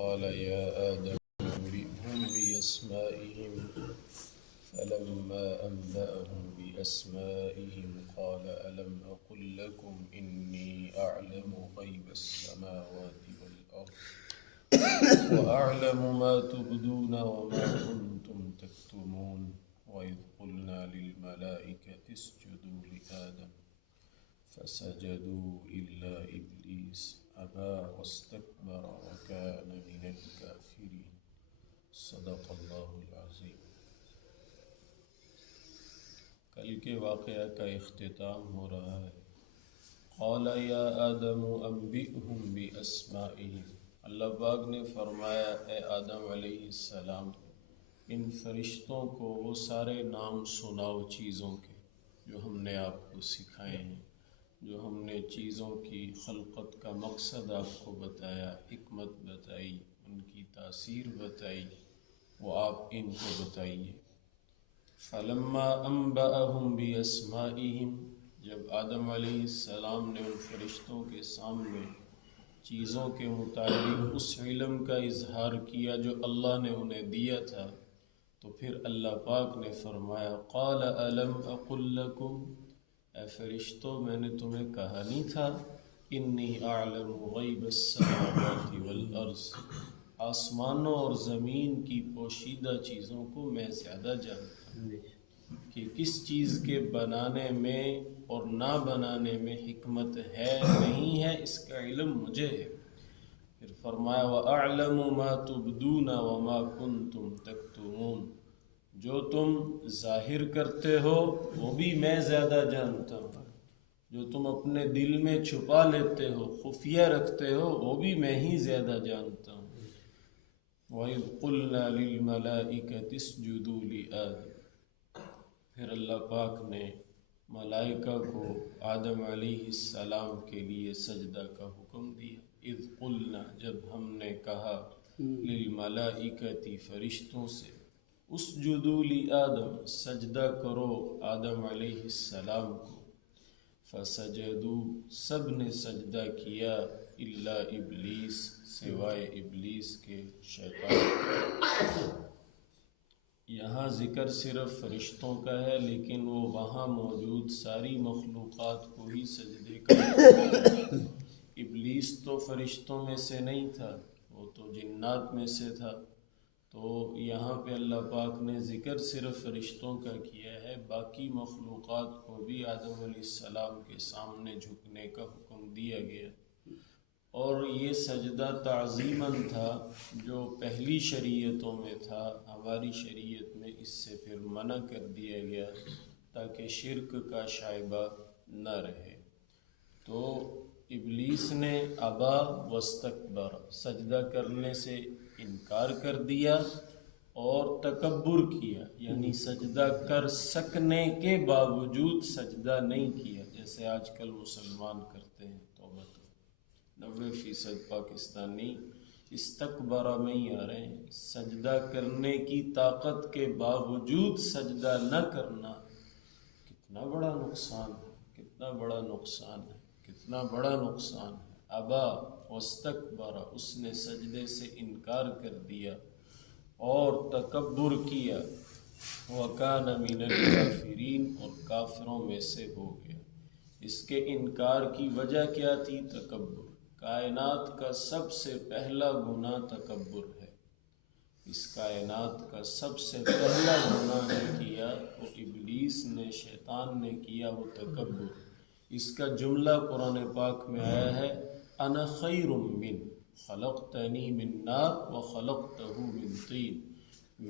قال يا آدم أنبئهم بأسمائهم فلما أنبأهم بأسمائهم قال ألم أقل لكم إني أعلم غيب السماوات والأرض وأعلم ما تبدون وما كنتم تكتمون وإذ قلنا للملائكة اسجدوا لآدم فسجدوا إلا إبليس أبى واستكبر وكان من الكافرين صدق اللہ العظیم۔ کل کے واقعہ کا اختتام ہو رہا ہے۔ قال یا آدم انبئهم باسمائهم، اللہ پاک نے فرمایا اے آدم علیہ السلام ان فرشتوں کو وہ سارے نام سناؤ چیزوں کے جو ہم نے آپ کو سکھائے ہیں، جو ہم نے چیزوں کی خلقت کا مقصد آپ کو بتایا، حکمت بتائی، ان کی تاثیر بتائی، وہ آپ ان کو بتائیے۔ فلما انبأهم باسمائهم، جب آدم علیہ السلام نے ان فرشتوں کے سامنے چیزوں کے متعلق اس علم کا اظہار کیا جو اللہ نے انہیں دیا تھا، تو پھر اللہ پاک نے فرمایا قال الم اقل لکم، اے فرشتوں میں نے تمہیں کہا نہیں تھا انی اعلم غیب السماوات والارض، آسمانوں اور زمین کی پوشیدہ چیزوں کو میں زیادہ جانتا ہوں کہ کس چیز کے بنانے میں اور نہ بنانے میں حکمت ہے نہیں ہے، اس کا علم مجھے ہے۔ پھر فرمایا وَأَعْلَمُ مَا تُبْدُونَ وَمَا كُنْتُمْ تَكْتُمُونَ، جو تم ظاہر کرتے ہو وہ بھی میں زیادہ جانتا ہوں، جو تم اپنے دل میں چھپا لیتے ہو خفیہ رکھتے ہو وہ بھی میں ہی زیادہ جانتا ہوں۔ وَإِذْ قُلْنَا لِلْمَلَائِكَةِ اسْجُدُوا لِآدَمَ، پھر اللہ پاک نے ملائکہ کو آدم علیہ السلام کے لیے سجدہ کا حکم دیا۔ اذ قلنا، جب ہم نے کہا، للملائکۃ، فرشتوں سے، اسجدوا لآدم، سجدہ کرو آدم علیہ السلام کو، فسجدوا، سب نے سجدہ کیا، الا ابلیس، سوائے ابلیس کے، شیطان۔ یہاں ذکر صرف فرشتوں کا ہے، لیکن وہ وہاں موجود ساری مخلوقات کو ہی سجدے کا ابلیس تو فرشتوں میں سے نہیں تھا، وہ تو جنات میں سے تھا، تو یہاں پہ اللہ پاک نے ذکر صرف فرشتوں کا کیا ہے، باقی مخلوقات کو بھی آدم علیہ السلام کے سامنے جھکنے کا حکم دیا گیا۔ اور یہ سجدہ تعظیماً تھا، جو پہلی شریعتوں میں تھا، ہماری شریعت میں اس سے پھر منع کر دیا گیا تاکہ شرک کا شائبہ نہ رہے۔ تو ابلیس نے ابا واستکبر، سجدہ کرنے سے انکار کر دیا اور تکبر کیا، یعنی سجدہ کر سکنے کے باوجود سجدہ نہیں کیا، جیسے آج کل مسلمان کرتے ہیں۔ 90% پاکستانی استکبارہ میں ہی آ رہے ہیں، سجدہ کرنے کی طاقت کے باوجود سجدہ نہ کرنا کتنا بڑا نقصان ہے، کتنا بڑا نقصان ہے، کتنا بڑا نقصان ہے۔ ابا واستکبر، اس نے سجدے سے انکار کر دیا اور تکبر کیا، وَكَانَ مِنَ الْكَافِرِينَ، اور کافروں میں سے ہو گیا۔ اس کے انکار کی وجہ کیا تھی؟ تکبر۔ کائنات کا سب سے پہلا گناہ تکبر ہے۔ اس کائنات کا سب سے پہلا گناہ نے کیا وہ ابلیس نے، شیطان نے کیا، وہ تکبر۔ اس کا جملہ قرآن پاک میں آیا ہے انا خیر من خلقتنی من نار وخلقتہ من طین،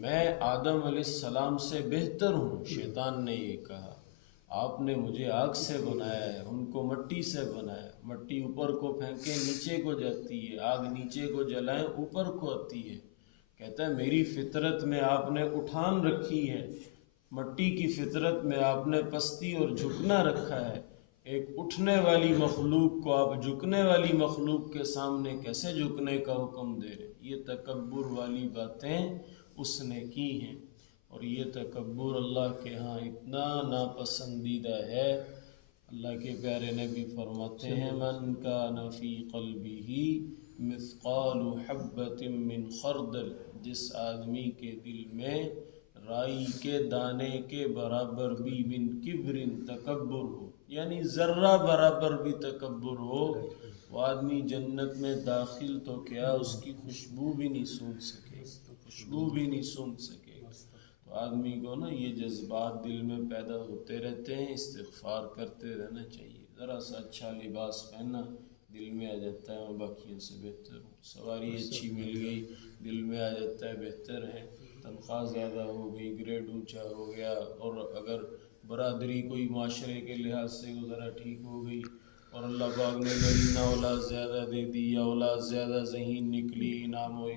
میں آدم علیہ السلام سے بہتر ہوں، شیطان نے یہ کہا۔ آپ نے مجھے آگ سے بنایا ہے، ان کو مٹی سے بنایا، مٹی اوپر کو پھینکیں نیچے کو جاتی ہے، آگ نیچے کو جلائیں اوپر کو آتی ہے۔ کہتا ہے میری فطرت میں آپ نے اٹھان رکھی ہے، مٹی کی فطرت میں آپ نے پستی اور جھکنا رکھا ہے، ایک اٹھنے والی مخلوق کو آپ جھکنے والی مخلوق کے سامنے کیسے جھکنے کا حکم دے رہے؟ یہ تکبر والی باتیں اس نے کی ہیں، اور یہ تکبر اللہ کے ہاں اتنا ناپسندیدہ ہے۔ اللہ کے پیارے نبی فرماتے ہیں من کان فی قلبہ مثقال حبۃ من خردل، جس آدمی کے دل میں رائی کے دانے کے برابر بھی من کبر تکبر ہو، یعنی ذرہ برابر بھی تکبر ہو، وہ آدمی جنت میں داخل تو کیا اس کی خوشبو بھی نہیں سونگھ سکے، خوشبو بھی نہیں سونگھ سکے گا۔ تو آدمی کو نا یہ جذبات دل میں پیدا ہوتے رہتے ہیں، استغفار کرتے رہنا چاہیے۔ ذرا سا اچھا لباس پہننا، دل میں آ جاتا ہے میں باقیوں سے بہتر ہوں، سواری اچھی مل گئی، دل میں آ جاتا ہے بہتر ہے، تنخواہ زیادہ ہو گئی، گریڈ اونچا ہو گیا، اور اگر برادری کوئی معاشرے کے لحاظ سے ذرا ٹھیک ہو گئی، اور اللہ پاک نے نرینہ اولاد زیادہ دے دی یا اولاد زیادہ ذہین نکلی، انعام و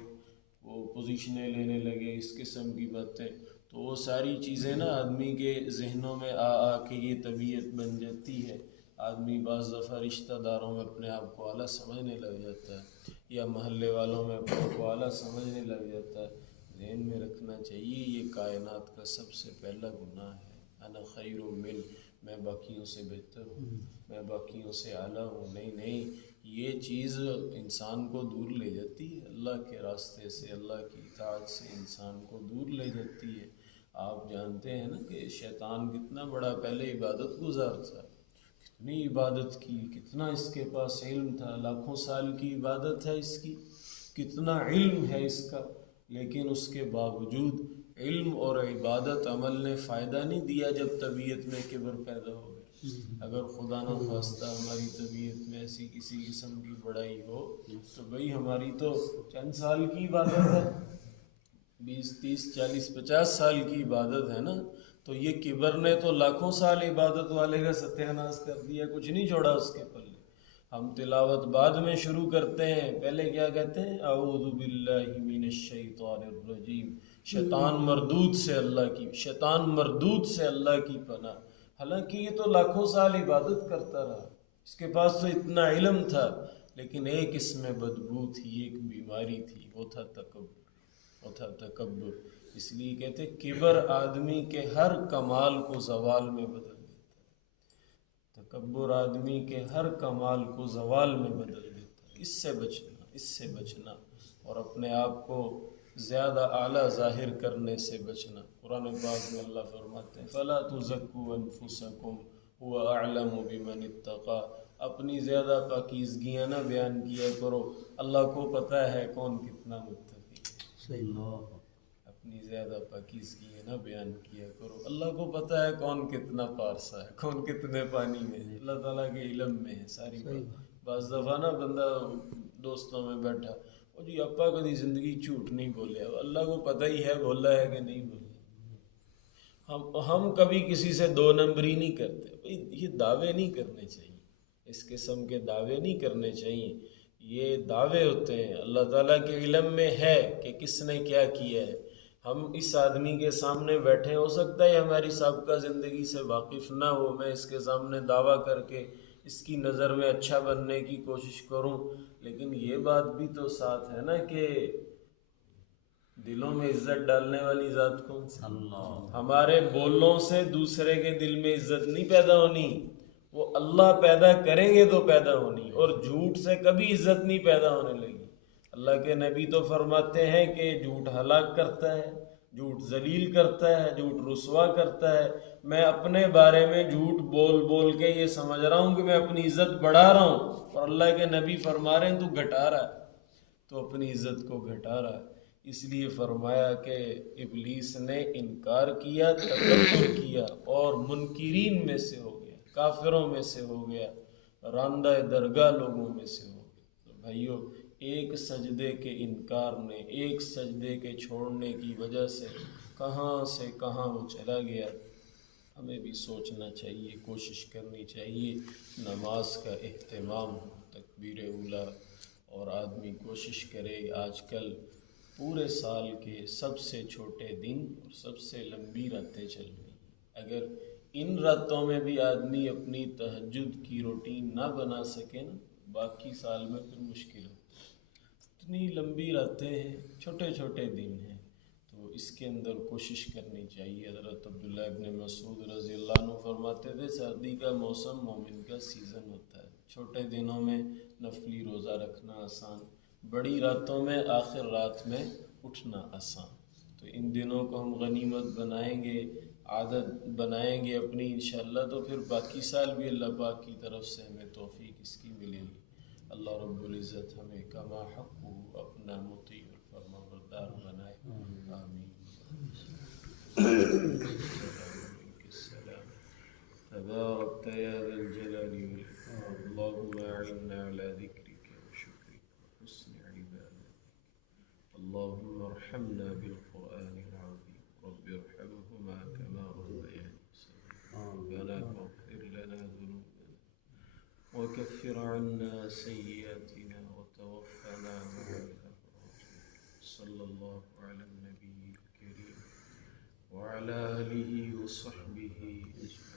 وہ پوزیشنیں لینے لگے، اس قسم کی باتیں، تو وہ ساری چیزیں نا آدمی کے ذہنوں میں آ کے یہ طبیعت بن جاتی ہے۔ آدمی بعض دفعہ رشتہ داروں میں اپنے آپ کو اعلیٰ سمجھنے لگ جاتا ہے، یا محلے والوں میں اپنے کو اعلیٰ سمجھنے لگ جاتا ہے۔ ذہن میں رکھنا چاہیے یہ کائنات کا سب سے پہلا گناہ ہے، انا خیر من، میں باقیوں سے بہتر ہوں، میں باقیوں سے اعلیٰ ہوں۔ نہیں، یہ چیز انسان کو دور لے جاتی ہے اللہ کے راستے سے، اللہ کی اطاعت سے انسان کو دور لے جاتی ہے۔ آپ جانتے ہیں نا کہ شیطان کتنا بڑا پہلے عبادت گزار تھا، کتنی عبادت کی، کتنا اس کے پاس علم تھا، لاکھوں سال کی عبادت ہے اس کی، کتنا علم ہے اس کا، لیکن اس کے باوجود علم اور عبادت عمل نے فائدہ نہیں دیا جب طبیعت میں کبر پیدا ہو گیا۔ اگر خدا نہ خواستہ ہماری طبیعت میں ایسی کسی قسم کی بڑائی ہو تو بھئی ہماری تو چند سال کی عبادت ہے، 20 30 40 50 سال کی عبادت ہے نا، تو یہ کبر نے تو لاکھوں سال عبادت والے کا ستیہ ناش کر دیا، کچھ نہیں چھوڑا اس کے پلے۔ ہم تلاوت بعد میں شروع کرتے ہیں، پہلے کیا کہتے ہیں؟ اعوذ باللہ من الشیطان الرجیم، شیطان مردود سے اللہ کی پناہ۔ حالانکہ یہ تو لاکھوں سال عبادت کرتا رہا، اس کے پاس تو اتنا علم تھا، لیکن ایک اس میں بدبو تھی، ایک بیماری تھی، وہ تھا تکبر۔ اس لیے کہتے کبر آدمی کے ہر کمال کو زوال میں بدل دیتا ہے، تکبر آدمی کے ہر کمال کو زوال میں بدل دیتا ہے۔ اس سے بچنا اور اپنے آپ کو زیادہ اعلیٰ ظاہر کرنے سے بچنا۔ قرآن پاک میں اللہ فرماتے ہیں فَلَا تُزَكُّوا أَنفُسَكُمْ هُوَ أَعْلَمُ بِمَنِ اتَّقَىٰ، اپنی زیادہ پاکیزگیاں نہ بیان کیا کرو، اللہ کو پتہ ہے کون کتنا متقی ہے۔ اپنی زیادہ پاکیزگیاں نہ بیان کیا کرو، اللہ کو پتہ ہے کون کتنا پارسا ہے، کون کتنے پانی میں ہے، اللہ تعالیٰ کے علم میں ہے ساری بات۔ بعض دفعہ نا بندہ دوستوں میں بیٹھا، وہ جی اپا کبھی زندگی جھوٹ نہیں بولے، اللہ کو پتہ ہی ہے بولا ہے کہ نہیں بولا۔ ہم کبھی کسی سے دو نمبری نہیں کرتے، یہ دعوے نہیں کرنے چاہیے، اس قسم کے دعوے نہیں کرنے چاہیے۔ یہ دعوے ہوتے ہیں، اللہ تعالیٰ کے علم میں ہے کہ کس نے کیا کیا ہے۔ ہم اس آدمی کے سامنے بیٹھے، ہو سکتا ہے ہماری سابقہ زندگی سے واقف نہ ہو، میں اس کے سامنے دعویٰ کر کے اس کی نظر میں اچھا بننے کی کوشش کروں، لیکن یہ بات بھی تو ساتھ ہے نا کہ دلوں میں عزت ڈالنے والی ذات کون سی؟ اللہ۔ ہمارے بولوں سے دوسرے کے دل میں عزت نہیں پیدا ہونی، وہ اللہ پیدا کریں گے تو پیدا ہونی، اور جھوٹ سے کبھی عزت نہیں پیدا ہونے لگی۔ اللہ کے نبی تو فرماتے ہیں کہ جھوٹ ہلاک کرتا ہے، جھوٹ ذلیل کرتا ہے، جھوٹ رسوا کرتا ہے۔ میں اپنے بارے میں جھوٹ بول کے یہ سمجھ رہا ہوں کہ میں اپنی عزت بڑھا رہا ہوں، اور اللہ کے نبی فرما رہے ہیں تو گھٹا رہا ہے، تو اپنی عزت کو گھٹا رہا ہے۔ اس لیے فرمایا کہ ابلیس نے انکار کیا، تکبر کیا، اور منکرین میں سے ہو گیا، کافروں میں سے ہو گیا، راندہ درگاہ لوگوں میں سے ہو گیا۔ تو بھائیو، ایک سجدے کے انکار نے، ایک سجدے کے چھوڑنے کی وجہ سے کہاں وہ چلا گیا۔ ہمیں بھی سوچنا چاہیے، کوشش کرنی چاہیے، نماز کا اہتمام ہو، تکبیر اولیٰ، اور آدمی کوشش کرے۔ آج کل پورے سال کے سب سے چھوٹے دن اور سب سے لمبی راتیں چل رہی ہیں، اگر ان راتوں میں بھی آدمی اپنی تہجد کی روٹین نہ بنا سکے نا، باقی سال میں پھر مشکل ہوتی ہے۔ اتنی لمبی راتیں ہیں، چھوٹے چھوٹے دن ہیں، تو اس کے اندر کوشش کرنی چاہیے۔ حضرت عبداللہ ابن مسعود رضی اللہ عنہ فرماتے تھے سردی کا موسم مومن کا سیزن ہوتا ہے، چھوٹے دنوں میں نفلی روزہ رکھنا آسان، بڑی راتوں میں آخر رات میں اٹھنا آسان. تو ان دنوں کو ہم غنیمت بنائیں گے، عادت بنائیں گے اپنی انشاءاللہ، تو پھر باقی سال بھی اللہ پاک کی طرف سے ہمیں توفیق اس کی ملے گی. اللہ رب العزت ہمیں کما حق اپنا مطیع اور فرما بردار بنائے. آمین. السلام. تباركت يا ذا الجلال والإكرام. اللهم أعنا على ذكرك وشكرك وحسن عبادتك. اللهم ارحمنا بالقرآن العظيم. رب ارحمهما كما ربياني صغيرا. ربنا فاغفر لنا ذنوبنا وكفر عنا سيئاتنا وتوفنا مع الأبرار. صلى الله على النبي الكريم وعلى آله وصحبه أجمعين.